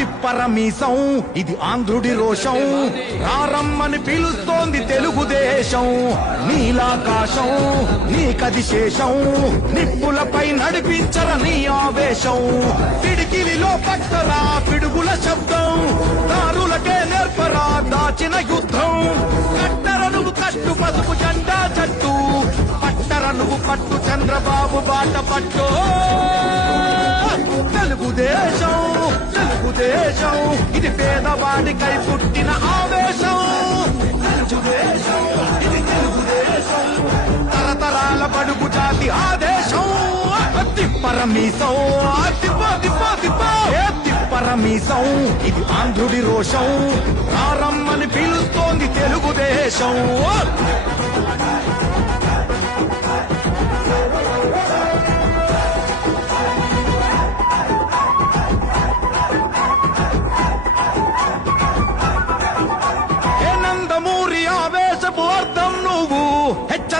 తిప్పరమీసం ఇది ఆంధ్రుడి రోషం. రారమ్మని పిలుస్తోంది తెలుగుదేశం. నీలాకాశం నీకది శేషం. నిప్పులపై నడిపించర నీ ఆవేశం. పిడికిలిలో పట్టరా పిడుగుల శబ్దం. దారులకే నేర్పరా దాచిన యుద్ధం. కట్టర నువ్వు కట్టు పసుపు జెండా చట్టు పట్టర నువ్వు పట్టు చంద్రబాబు బాట పట్టు. తెలుగుదేశం ఇది పేదవాడికై పుట్టిన ఆవేశం. తెలుగుదేశం. ఇది తెలుగుదేశం. తరతరాల బడుగు జాతి ఆదేశం. తిప్పరమీసం. తిప్ప తిప్ప తిప్ప. తిప్పరమీసం. ఇది ఆంధ్రుడి రోషం. రారమ్మని పిలుస్తోంది తెలుగుదేశం.